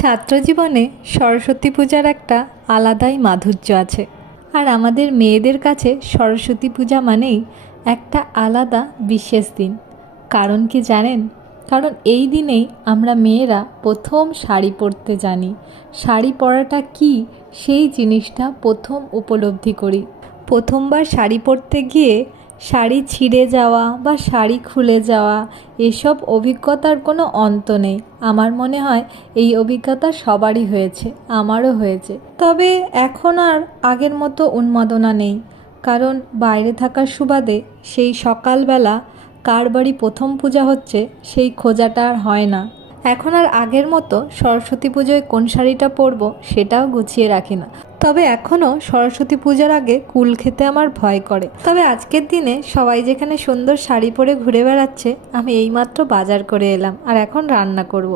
ছাত্র জীবনে সরস্বতী পূজার একটা আলাদাই মাধুর্য আছে। আর আমাদের মেয়েদের কাছে সরস্বতী পূজা মানেই একটা আলাদা বিশেষ দিন। কারণ কি জানেন? কারণ এই দিনেই আমরা মেয়েরা প্রথম শাড়ি পরতে জানি। শাড়ি পরাটা কি সেই জিনিসটা প্রথম উপলব্ধি করি। প্রথমবার শাড়ি পরতে গিয়ে শাড়ি ছিঁড়ে যাওয়া বা শাড়ি খুলে যাওয়া, এসব অভিজ্ঞতার কোনো অন্ত নেই। আমার মনে হয় এই অভিজ্ঞতা সবারই হয়েছে, আমারও হয়েছে। তবে এখন আর আগের মতো উন্মাদনা নেই, কারণ বাইরে থাকার সুবাদে সেই সকালবেলা কার বাড়ি প্রথম পূজা হচ্ছে সেই খোঁজাটা আর হয় না। এখন আর আগের মতো সরস্বতী পুজোয় কোন শাড়িটা পরবো সেটাও গুছিয়ে রাখি না। তবে এখনও সরস্বতী পূজার আগে কুল খেতে আমার ভয় করে। তবে আজকের দিনে সবাই যেখানে সুন্দর শাড়ি পরে ঘুরে বেড়াচ্ছে, আমি এইমাত্র বাজার করে এলাম আর এখন রান্না করব।